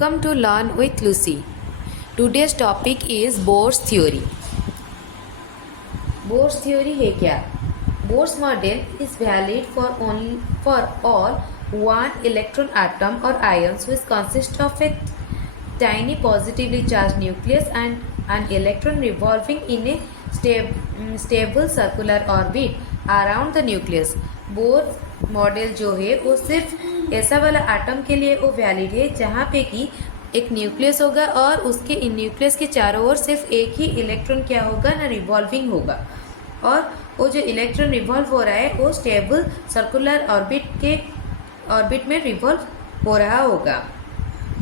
Welcome to Learn with Lucy. Today's topic is Bohr's theory. Bohr's theory है क्या? Bohr's model is valid for all one electron atom or ions which consist of a tiny positively charged nucleus and an electron revolving in a stable circular orbit around the nucleus. Bohr model जो है वो सिर्फ ऐसा वाला atom के लिए वो valid है जहाँ पे कि एक न्यूक्लियस होगा और उसके इन न्यूक्लियस के चारों ओर सिर्फ एक ही इलेक्ट्रॉन क्या होगा ना रिवॉल्विंग होगा और वो जो इलेक्ट्रॉन रिवॉल्व हो रहा है वो स्टेबल सर्कुलर ऑर्बिट में रिवॉल्व हो रहा होगा.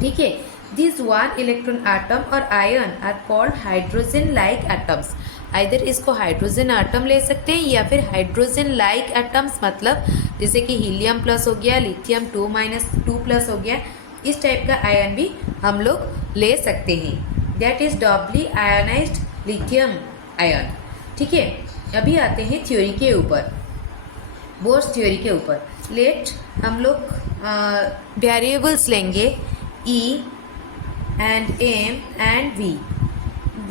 ठीक है. दिस वन इलेक्ट्रॉन एटम और ion are called hydrogen like atoms. Either इसको हाइड्रोजन एटम ले सकते हैं या फिर हाइड्रोजन लाइक एटम्स, मतलब जैसे कि हीलियम प्लस हो गया, लिथियम 2-2 हो गया, इस टाइप का आयन भी हम लोग ले सकते हैं. That is doubly ionised lithium ion. ठीक है. अभी आते हैं थ्योरी के ऊपर, बोर्स थ्योरी के ऊपर. लेट हम लोग वेरिएबल्स लेंगे E and M and V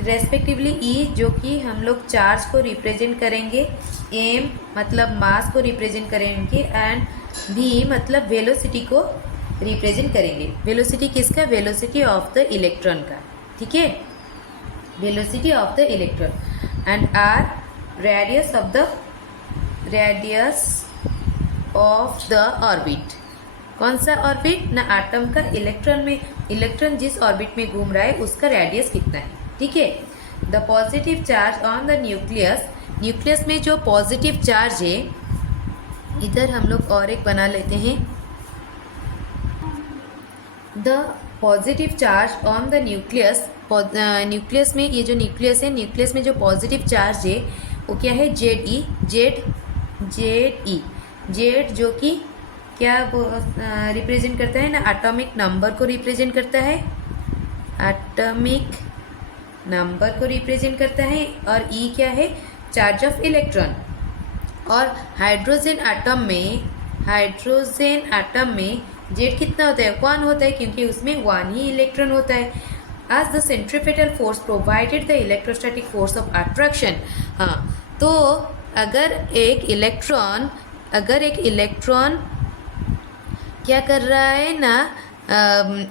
respectively. E जो कि हम लोग चार्ज को रिप्रेजेंट करेंगे, M मतलब मास को रिप्रेजेंट करेंगे एंड V मतलब वेलोसिटी को रिप्रेजेंट करेंगे. वेलोसिटी किसका? वेलोसिटी ऑफ द इलेक्ट्रॉन का. ठीक है. Velocity of the electron and R radius of the orbit. कौन सा ऑर्बिट? ना एटम का इलेक्ट्रॉन जिस ऑर्बिट में घूम रहा है उसका रेडियस कितना है. ठीक है. The positive charge on the nucleus में जो पॉजिटिव चार्ज है, इधर हम लोग और एक बना लेते हैं. The positive charge on the nucleus में, ये जो न्यूक्लियस है, न्यूक्लियस में जो पॉजिटिव चार्ज है वो क्या है? जेड जो कि क्या रिप्रेजेंट करता है ना, एटॉमिक नंबर को रिप्रेजेंट करता है. एटॉमिक नंबर को रिप्रेजेंट करता है. और E क्या है? Charge of electron. और हाइड्रोजन एटम में जेड कितना होता है? 1 होता है, क्योंकि उसमें 1 ही इलेक्ट्रॉन होता है. As the centripetal force provided the electrostatic force of attraction. हाँ, तो अगर एक इलेक्ट्रॉन क्या कर रहा है ना,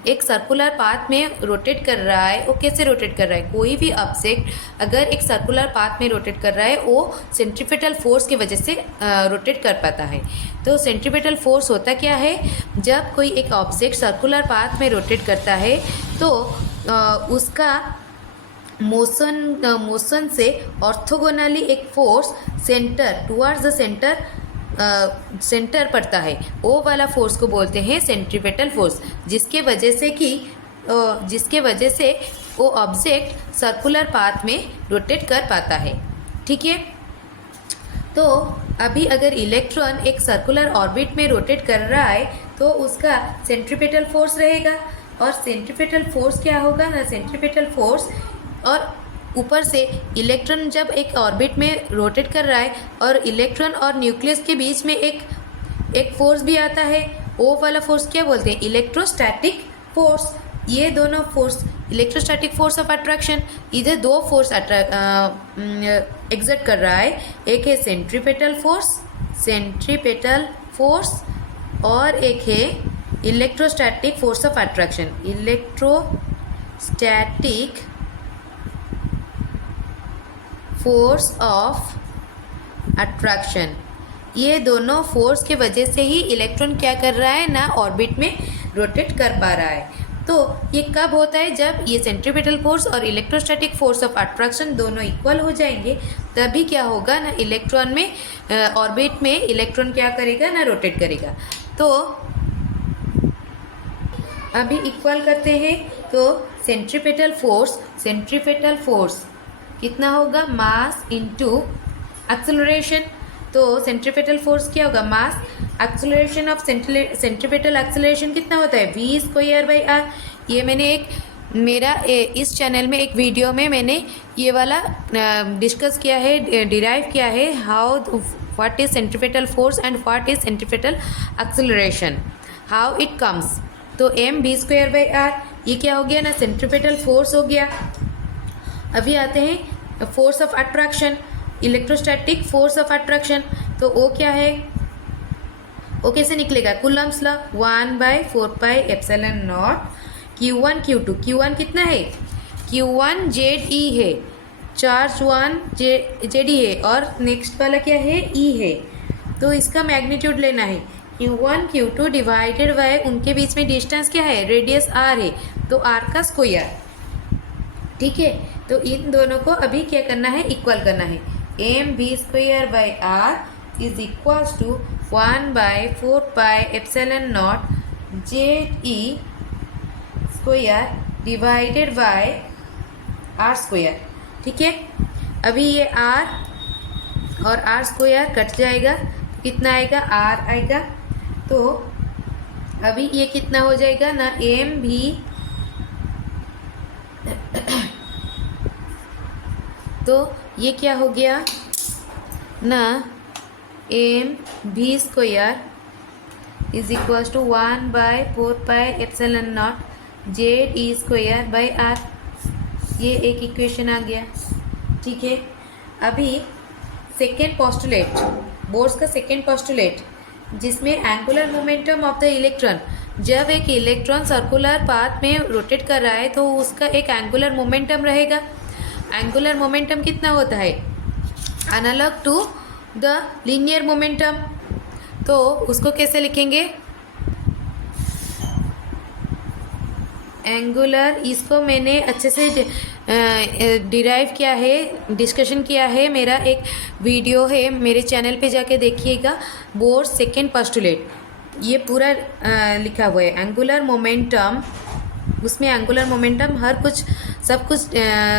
एक सर्कुलर पाथ में रोटेट कर रहा है. वो कैसे रोटेट कर रहा है? कोई भी ऑब्जेक्ट अगर एक सर्कुलर पाथ में रोटेट कर रहा है वो सेंट्रीपिटल फोर्स की वजह से रोटेट कर पाता है. तो सेंट्रीपिटल फोर्स होता क्या है? जब कोई एक ऑब्जेक्ट सर्कुलर पाथ में रोटेट करता है तो उसका मोशन से ऑर्थोगोनली एक फोर्स टुवर्ड्स द सेंटर पड़ता है. वो वाला फोर्स को बोलते हैं सेंट्रीपिटल फोर्स, जिसके वजह से वो ऑब्जेक्ट सर्कुलर पाथ में रोटेट कर पाता है. ठीक है. तो अभी अगर इलेक्ट्रॉन एक सर्कुलर ऑर्बिट में रोटेट कर रहा है तो उसका सेंट्रीपिटल फोर्स रहेगा. और सेंट्रीपिटल फोर्स क्या होगा ना, सेंट्रीपिटल फोर्स और ऊपर से इलेक्ट्रॉन जब एक ऑर्बिट में रोटेट कर रहा है और इलेक्ट्रॉन और न्यूक्लियस के बीच में एक फोर्स भी आता है, वो वाला फोर्स क्या बोलते हैं? Electrostatic force. ये दोनों force, electrostatic force of attraction, इधर 2 फोर्स एग्जर्ट कर रहा है. एक है सेंट्रीपिटल फोर्स और एक है electrostatic force of attraction. Electrostatic force of attraction. ये दोनों फोर्स के वजह से ही इलेक्ट्रॉन क्या कर रहा है ना, ऑर्बिट में रोटेट कर पा रहा है. तो ये कब होता है? जब ये सेंट्रीपिटल फोर्स और इलेक्ट्रोस्टैटिक फोर्स ऑफ अट्रैक्शन दोनों इक्वल हो जाएंगे, तभी क्या होगा ना, इलेक्ट्रॉन में ऑर्बिट में इलेक्ट्रॉन क्या करेगा ना, रोटेट करेगा. तो अभी इक्वल करते हैं. तो सेंट्रीपिटल फोर्स कितना होगा? Mass into acceleration. तो सेंट्रीपिटल फोर्स क्या होगा? मास. एक्सेलरेशन ऑफ सेंट्रीपिटल एक्सेलरेशन कितना होता है? v²/r. ये मैंने इस चैनल में एक वीडियो में मैंने ये वाला डिस्कस किया है, डिराइव किया है, what is centripetal force and what is centripetal acceleration, how it comes. तो m v²/r ये क्या हो गया ना, सेंट्रीपेटल फोर्स हो गया। अभी आते हैं force of attraction, electrostatic force of attraction. तो ओ क्या है, ओ कैसे निकलेगा, Coulomb's law 1/4πε0 Q1 Q2। Q1 कितना है, Q1 ZE है, चार्ज 1 ZE है, और नेक्स्ट वाला क्या है, E है। तो इसका मैग्नीट्यूड लेना है, Q1 Q2 डिवाइडेड बाय उनके बीच में डिस्टेंस क्या है, रेडियस R है, तो R का स्क्वायर। ठीक है, तो इन दोनों को अभी क्या करना है, इक्वल करना है। mv² is equal to 1/4πε0 ZE square divided by R square. ठीक है, अभी ये R और R स्क्वायर कट जाएगा, तो कितना आएगा, R आएगा। तो अभी ये कितना हो जाएगा ना, एम भी तो ये क्या हो गया ना, mv² is equal to 1/4πε0 ZE square by R। ये एक इक्वेशन आ गया। ठीक है, अभी सेकेंड पोस्टुलेट, बोर्स का सेकेंड पोस्टुलेट, जिसमें angular momentum of the electron, जब एक इलेक्ट्रॉन सर्कुलर पाथ में रोटेट कर रहा है तो उसका एक एंगुलर मोमेंटम रहेगा। एंगुलर मोमेंटम कितना होता है, analogue to the linear momentum. तो उसको कैसे लिखेंगे, एंगुलर, इसको मैंने अच्छे से डिराइव किया है, डिस्कशन किया है, मेरा एक वीडियो है, मेरे चैनल पे जाके देखिएगा, बोर्स सेकेंड पोस्टुलेट, ये पूरा लिखा हुआ है एंगुलर मोमेंटम। उसमें एंगुलर मोमेंटम हर कुछ सब कुछ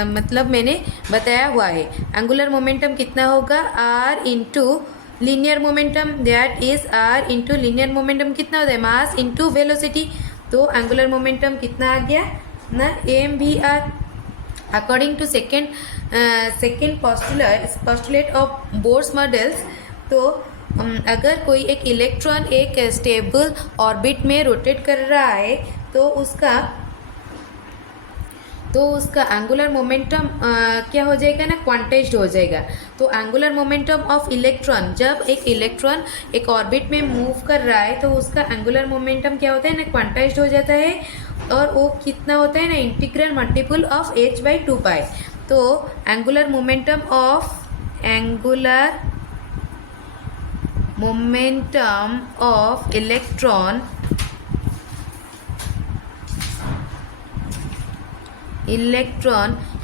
मतलब मैंने बताया हुआ है। एंगुलर मोमेंटम कितना होगा, R into linear momentum, that is R into linear momentum कितना होता है, मास इंटू वेलोसिटी। तो एंगुलर मोमेंटम कितना आ गया ना, mvr according to second postulate of Bohr's models. तो अगर कोई एक इलेक्ट्रॉन एक स्टेबल ऑर्बिट में रोटेट कर रहा है तो उसका एंगुलर मोमेंटम क्या हो जाएगा ना, क्वांटाइज्ड हो जाएगा। तो एंगुलर मोमेंटम ऑफ इलेक्ट्रॉन, जब एक इलेक्ट्रॉन एक ऑर्बिट में मूव कर रहा है तो उसका एंगुलर मोमेंटम क्या होता है ना, क्वांटाइज्ड हो जाता है, और वो कितना होता है ना, इंटीग्रल मल्टीपल ऑफ h/2π। तो angular momentum of electron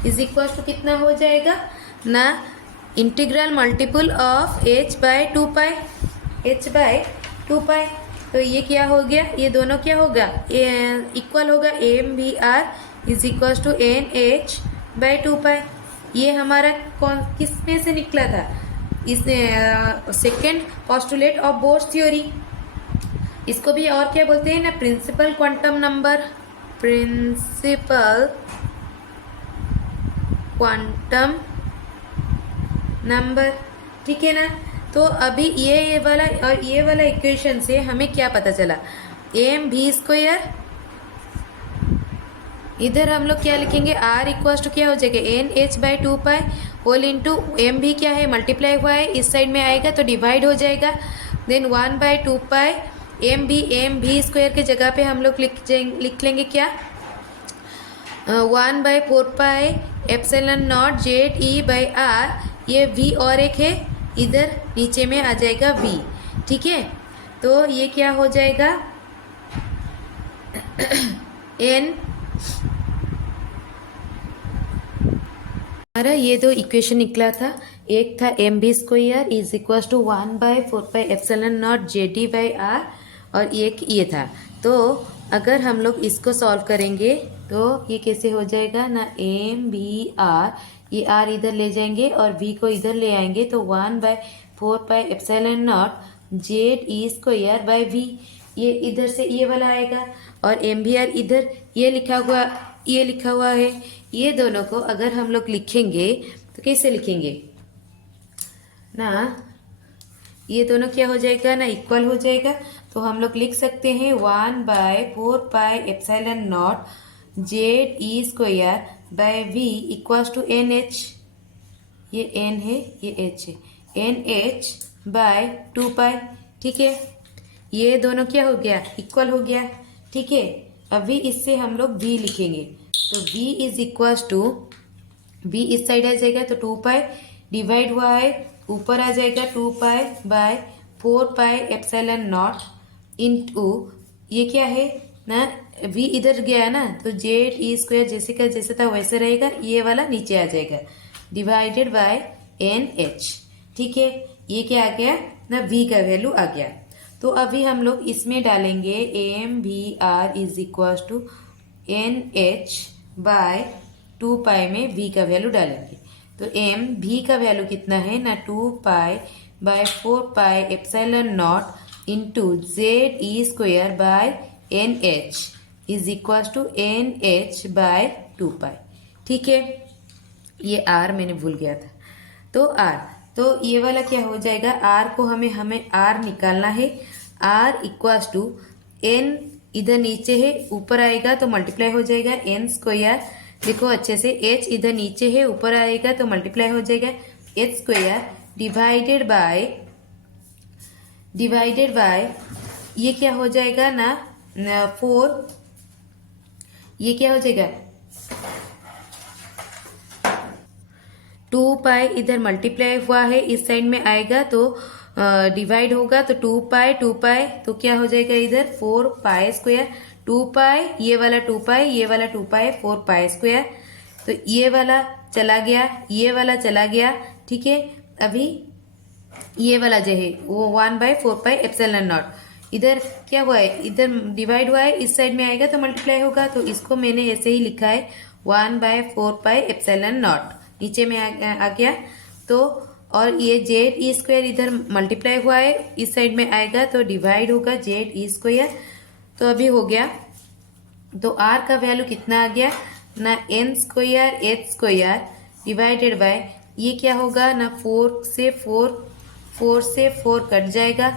is equal to कितना हो जाएगा ना, इंटीग्रल मल्टीपल ऑफ h/2π। तो ये क्या हो गया, ये दोनों क्या होगा, इक्वल होगा, mvr is equal to nh/2π। ये हमारा कौन किस में से निकला था, इस second postulate of Bohr's theory. इसको भी और क्या बोलते हैं ना, principal quantum number, principal quantum number. ठीक है ना। तो अभी ये वाला और ये वाला इक्वेशन से हमें क्या पता चला, mv², इधर हम लोग क्या लिखेंगे, r इक्वल टू क्या हो जाएगा, nh/2π होल इंटू एम भी क्या है, मल्टीप्लाई हुआ है, इस साइड में आएगा तो डिवाइड हो जाएगा, देन 1/2π mv² के जगह पे हम लोग लिख लेंगे क्या, 1/4πε0 ZE/R। ये v और एक है, इधर नीचे में आ जाएगा v। ठीक है, तो ये क्या हो जाएगा n, हमारा ये दो इक्वेशन निकला था, एक था mv² is equal to 1/4πε0 ZD/R और एक ये था। तो अगर हम लोग इसको सॉल्व करेंगे तो ये कैसे हो जाएगा ना, mvr, ये r इधर ले जाएंगे और v को इधर ले आएंगे तो 1/4πε0 ZE²/v, ये इधर से ये वाला आएगा, और mvr इधर ये लिखा हुआ है। ये दोनों को अगर हम लोग लिखेंगे तो कैसे लिखेंगे ना, ये दोनों क्या हो जाएगा ना, इक्वल हो जाएगा। तो हम लोग लिख सकते हैं 1/4πε0 Z E square by V equals to N H, ये एन है ये एच है, एन एच बाय 2 पाई। ठीक है, ये दोनों क्या हो गया, इक्वल हो गया। ठीक है, अभी इससे हम लोग v लिखेंगे, तो v is equals to, v इस साइड आ जाएगा तो 2 पाई डिवाइड हुआ है, ऊपर आ जाएगा 2 pi by 4 pi epsilon not into, ये क्या है ना, v इधर गया ना तो जेड ई स्क्वायर जैसे का जैसे था वैसे रहेगा, ये वाला नीचे आ जाएगा, डिवाइडेड बाय एन एच। ठीक है, ये क्या आ गया ना, v का वैल्यू आ गया। तो अभी हम लोग इसमें डालेंगे m v r is equal to N h by 2 pi में v का वैल्यू डालेंगे। तो एम v का वैल्यू कितना है ना, 2 pi by 4 pi epsilon naught into Z E square by n h is equal to N h by 2 pi. ठीक है, ये r मैंने भूल गया था, तो r, तो ये वाला क्या हो जाएगा, r को हमें r निकालना है, r इक्वल्स टू n, इधर नीचे है ऊपर आएगा तो मल्टीप्लाई हो जाएगा n स्क्वायर, देखो अच्छे से, h इधर नीचे है ऊपर आएगा तो मल्टीप्लाई हो जाएगा h स्क्वायर डिवाइडेड बाय ये क्या हो जाएगा ना 4, ये क्या हो जाएगा 2 पाई, इधर मल्टीप्लाई हुआ है इस साइड में आएगा तो डिवाइड होगा तो 2 पाई तो क्या हो जाएगा इधर 4 पाई स्क्वायर, 2 पाई ये वाला 2 पाई, ये वाला 2 पाई, 4 पाई स्क्वायर, तो ये वाला चला गया, ये वाला चला गया। ठीक है, अभी ये वाला जो है वो 1/4 पाई एप्सिलॉन नॉट, इधर क्या हुआ है, इधर डिवाइड हुआ है इस साइड में आएगा तो मल्टीप्लाई होगा, तो इसको मैंने ऐसे ही लिखा है 1/4 पाई एप्सिलॉन नॉट, नीचे में आ गया। तो और ये जेड ई स्क्वायर इधर मल्टीप्लाई हुआ है इस साइड में आएगा तो डिवाइड होगा जेड ई स्क्वायर, तो अभी हो गया। तो आर का वैल्यू कितना आ गया ना, n square h square divided by, ये क्या होगा ना 4 से 4 कट जाएगा,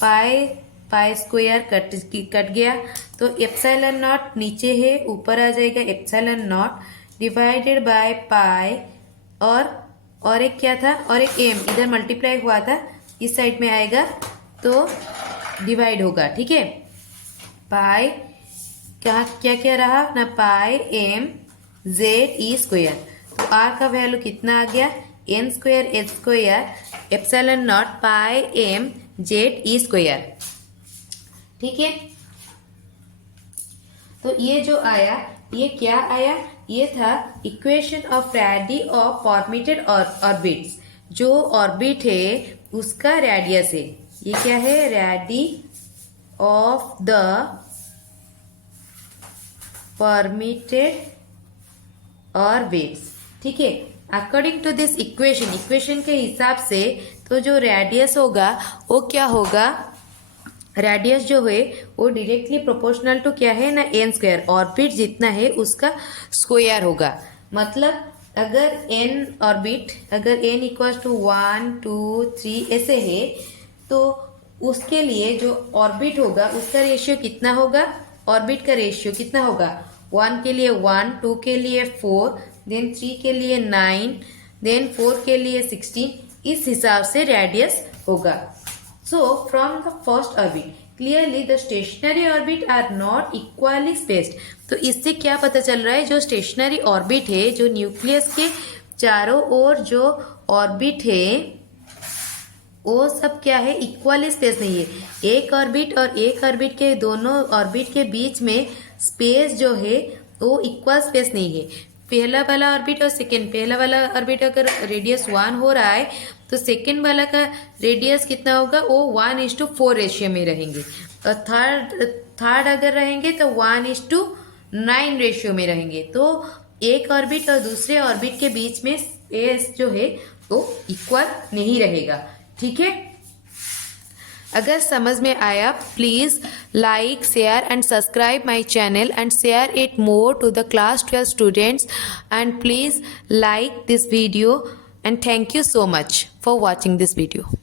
पाई स्क्वायर कट गया, तो एप्सिलॉन नॉट नीचे है ऊपर आ जाएगा epsilon not divided by pi, और एक क्या था, और एक एम इधर मल्टीप्लाई हुआ था इस साइड में आएगा तो डिवाइड होगा। ठीक है, पाई क्या रहा ना, पाई एम जेड ई स्क्वायर, तो आर का वैल्यू कितना आ गया, n square h square epsilon naught pi m Z ई स्क्वायर। ठीक है, तो ये जो आया, ये क्या आया, ये था equation of ready of permitted orbits, जो ऑर्बिट है उसका रेडियस है, ये क्या है, ready of the permitted orbits. ठीक है, अकॉर्डिंग टू दिस इक्वेशन के हिसाब से तो जो रेडियस होगा वो क्या होगा, रेडियस जो है वो डायरेक्टली प्रोपोर्शनल टू क्या है ना, एन स्क्वायर, ऑर्बिट जितना है उसका स्क्वायर होगा। मतलब अगर एन ऑर्बिट, अगर एन इक्वल टू 1 2 3 ऐसे है तो उसके लिए जो ऑर्बिट होगा उसका रेशियो कितना होगा, ऑर्बिट का रेशियो कितना होगा, 1 के लिए 1, 2 के लिए 4, देन 3 के लिए 9, देन 4 के लिए 16, इस हिसाब से रेडियस होगा। So from the first orbit, clearly the stationary orbit are not equally spaced. तो इससे क्या पता चल रहा है, जो स्टेशनरी ऑर्बिट है, जो न्यूक्लियस के चारों ओर जो ऑर्बिट है वो सब क्या है, इक्वली स्पेस नहीं है। एक ऑर्बिट और एक ऑर्बिट के, दोनों ऑर्बिट के बीच में स्पेस जो है वो इक्वल स्पेस नहीं है। पहला वाला ऑर्बिट और सेकेंड, पहला वाला ऑर्बिट अगर रेडियस 1 हो रहा है तो सेकेंड वाला का रेडियस कितना होगा, वो 1:4 रेशियो में रहेंगे, और थर्ड अगर रहेंगे तो 1:9 रेशियो में रहेंगे। तो एक ऑर्बिट और दूसरे ऑर्बिट के बीच में स्पेस जो है वो इक्वल नहीं रहेगा। ठीक है, अगर समझ में आया please like share and subscribe my channel and share it more to the class 12 students, and please like this video and thank you so much for watching this video.